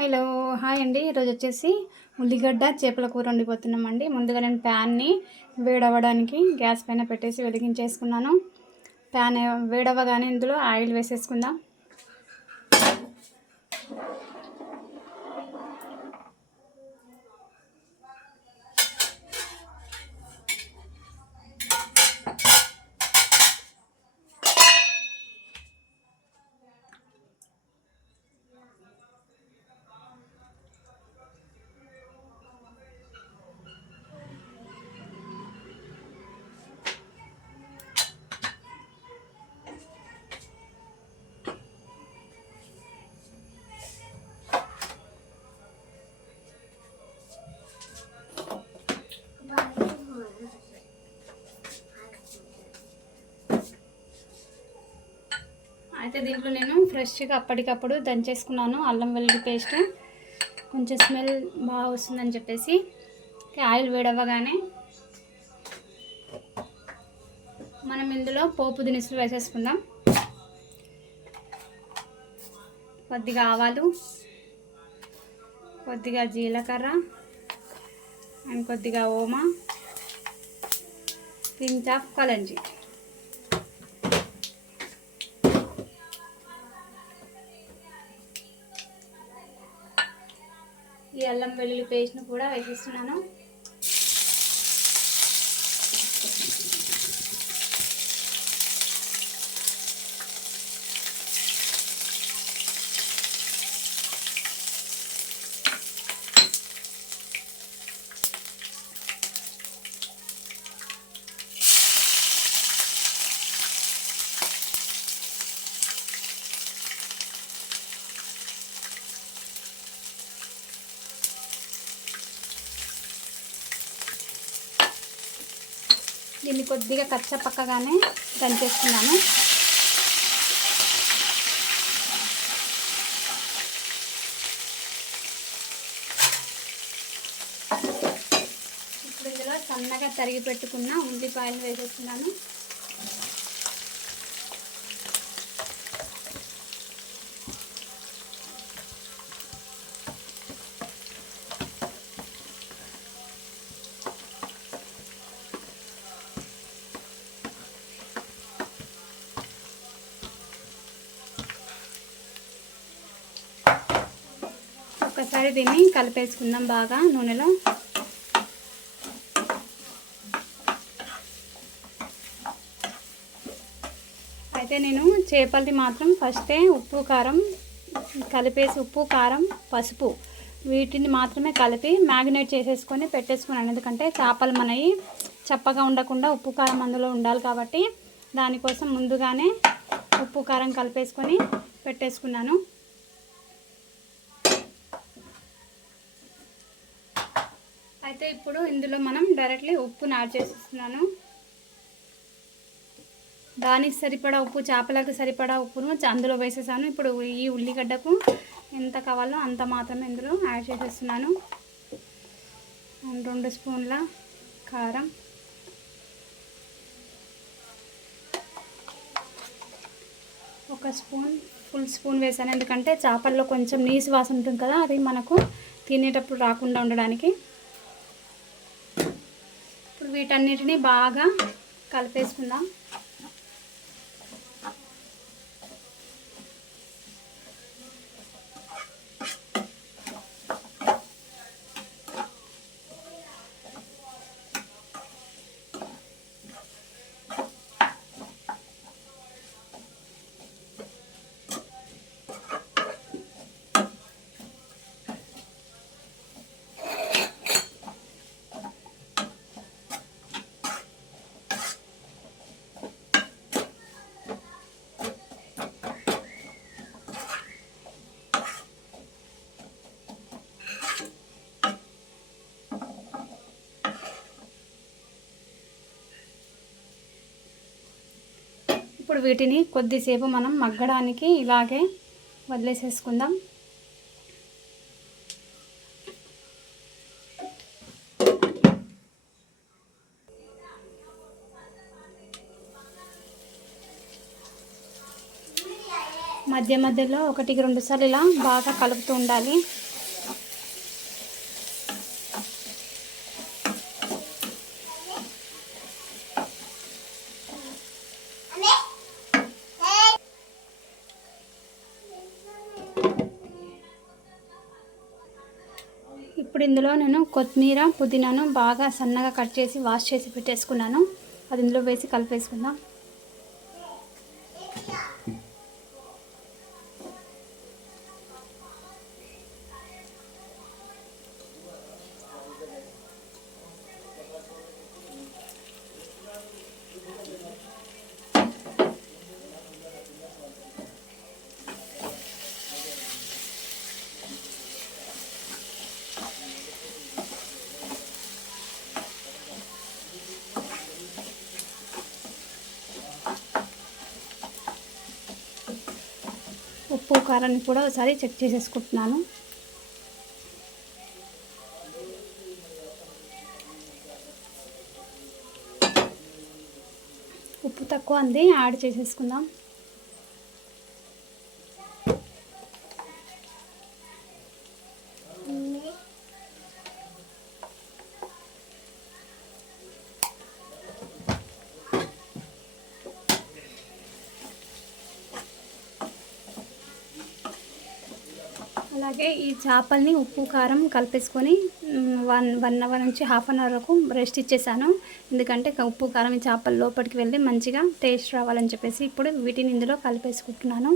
Hello hi అండి. ఈరోజు వచ్చేసి ఉల్లిగడ్డ చేపల కూర వండిపోతున్నామండి. ముందుగా నేను ప్యాన్ని వేడవడానికి గ్యాస్ పైన పెట్టేసి వెలిగించేసుకున్నాను. ప్యాన్ వేడవగానే ఇందులో ఆయిల్ వేసేసుకుందాం. అయితే దీంట్లో నేను ఫ్రెష్గా అప్పటికప్పుడు దంచేసుకున్నాను అల్లం వెల్లుల్లి పేస్ట్. కొంచెం స్మెల్ బాగా వస్తుందని చెప్పేసి ఆయిల్ వేడవ్వగానే మనం ఇందులో పోపు దినుసులు వేసేసుకుందాం. కొద్దిగా ఆవాలు, కొద్దిగా జీలకర్ర అండ్ కొద్దిగా ఓమా, పించ్ ఆఫ్ కలంజీ. ఈ అల్లం వెల్లుల్లి పేస్ట్ను కూడా వేసేస్తున్నాను. దీన్ని కొద్దిగా కచ్చపక్కగానే దంచేస్తున్నాను. ఇప్పుడు ఇందులో సన్నగా తరిగి పెట్టుకున్న ఉల్లిపాయలు వేసేస్తున్నాను. ఒకసారి దీన్ని కలిపేసుకుందాం బాగా నూనెలో. అయితే నేను చేపలది మాత్రం ఫస్టే ఉప్పు కారం కలిపేసి, ఉప్పు కారం పసుపు వీటిని మాత్రమే కలిపి మ్యాగ్నేట్ చేసేసుకొని పెట్టేసుకున్నాను. ఎందుకంటే చేపలు మనవి చప్పగా ఉండకుండా ఉప్పు కారం అందులో ఉండాలి కాబట్టి దానికోసం ముందుగానే ఉప్పు కారం కలిపేసుకొని పెట్టేసుకున్నాను. అయితే ఇప్పుడు ఇందులో మనం డైరెక్ట్లీ ఉప్పుని యాడ్ చేసేస్తున్నాను. దానికి సరిపడా ఉప్పు, చేపలకు సరిపడా ఉప్పును అందులో వేసేసాను. ఇప్పుడు ఈ ఉల్లిగడ్డకు ఎంత కావాలో అంత మాత్రమే ఇందులో యాడ్ చేసేస్తున్నాను. 2 స్పూన్ల కారం, ఒక ఫుల్ స్పూన్ వేసాను. ఎందుకంటే చేపల్లో కొంచెం నీసు వాసన ఉంటుంది కదా, అది మనకు తినేటప్పుడు రాకుండా ఉండడానికి. ఇప్పుడు వీటన్నిటిని బాగా కలిపేసుకుందాం. ఇప్పుడు వీటిని కొద్దిసేపు మనం మగ్గడానికి ఇలాగే వదిలేసేసుకుందాం. మధ్య మధ్యలో 1-2 సార్లు ఇలా బాగా కలుపుతూ ఉండాలి. ఇప్పుడు ఇందులో నేను కొత్తిమీర, పుదీనాను బాగా సన్నగా కట్ చేసి వాష్ చేసి పెట్టేసుకున్నాను. అది ఇందులో వేసి కలిపేసుకుందాం. ఉప్పు కారాన్ని కూడా ఒకసారి చెక్ చేసేసుకుంటున్నాను. ఉప్పు తక్కువ అంది, యాడ్ చేసేసుకుందాం. అలాగే ఈ చేపల్ని ఉప్పు కారం కలిపేసుకొని 1 అవర్ నుంచి హాఫ్ అన్ అవర్ వరకు రెస్ట్ ఇచ్చేసాను. ఎందుకంటే ఉప్పు కారం ఈ చేపల లోపలికి వెళ్ళి మంచిగా టేస్ట్ రావాలని చెప్పేసి ఇప్పుడు వీటిని ఇందులో కలిపేసుకుంటున్నాను.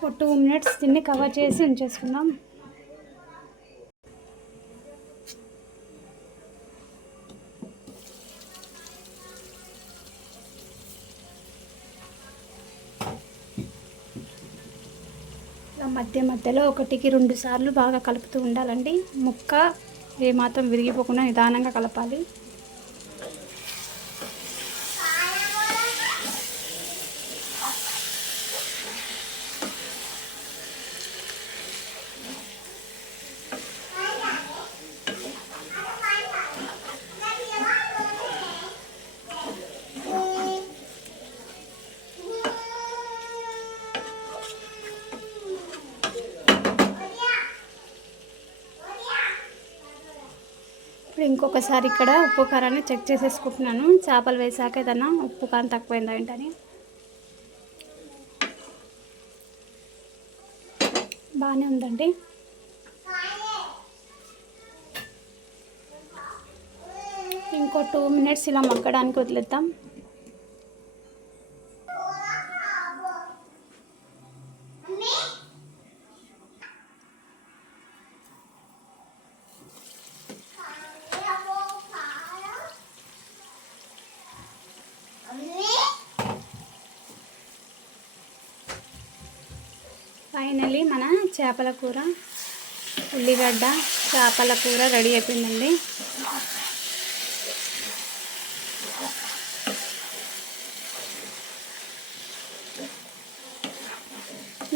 ఒక 2 మినిట్స్ దీన్ని కవర్ చేసి ఉంచేసుకుందాం. ఇలా మధ్య మధ్యలో 1-2 సార్లు బాగా కలుపుతూ ఉండాలండి. ముక్క ఏమాత్రం విరిగిపోకుండా నిదానంగా కలపాలి. ఇప్పుడు ఇంకొకసారి ఇక్కడ ఉప్పు కారాన్ని చెక్ చేసేసుకుంటున్నాను. చేపలు వేసాక ఏదన్నా ఉప్పు కారం తక్కువైందా ఏంటని. బాగానే ఉందండి. ఇంకో 2 మినిట్స్ ఇలా మగ్గడానికి వదిలేద్దాం. ఫైనలీ మన చేపల కూర, ఉల్లిగడ్డ చేపల కూర రెడీ అయిపోయిందండి.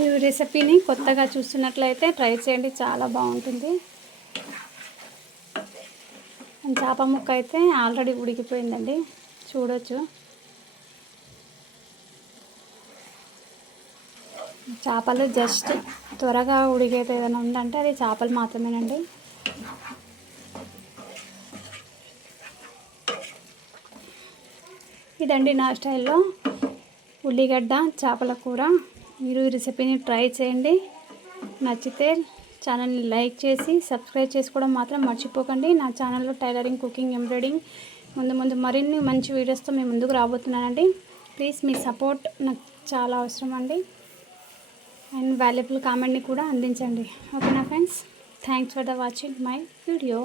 ఈ రెసిపీని కొత్తగా చూస్తున్నట్లయితే ట్రై చేయండి, చాలా బాగుంటుంది. చేప ముక్క అయితే ఆల్రెడీ ఉడికిపోయిందండి, చూడొచ్చు. చేపలు జస్ట్ త్వరగా ఉడికేది ఏదైనా ఉందంటే అది చేపలు మాత్రమేనండి. ఇదండి నా స్టైల్లో ఉల్లిగడ్డ చేపల కూర. మీరు ఈ రెసిపీని ట్రై చేయండి. నచ్చితే ఛానల్ని లైక్ చేసి సబ్స్క్రైబ్ చేసుకోవడం మాత్రం మర్చిపోకండి. నా ఛానల్లో టైలరింగ్, కుకింగ్, ఎంబ్రాయిడింగ్ ముందు మరిన్ని మంచి వీడియోస్తో మేము ముందుకు రాబోతున్నానండి. ప్లీజ్ మీ సపోర్ట్ నాకు చాలా అవసరం అండి. అండ్ వాల్యుబుల్ కామెంట్ని కూడా అందించండి. ఓకేనా friends, thanks for the watching my video.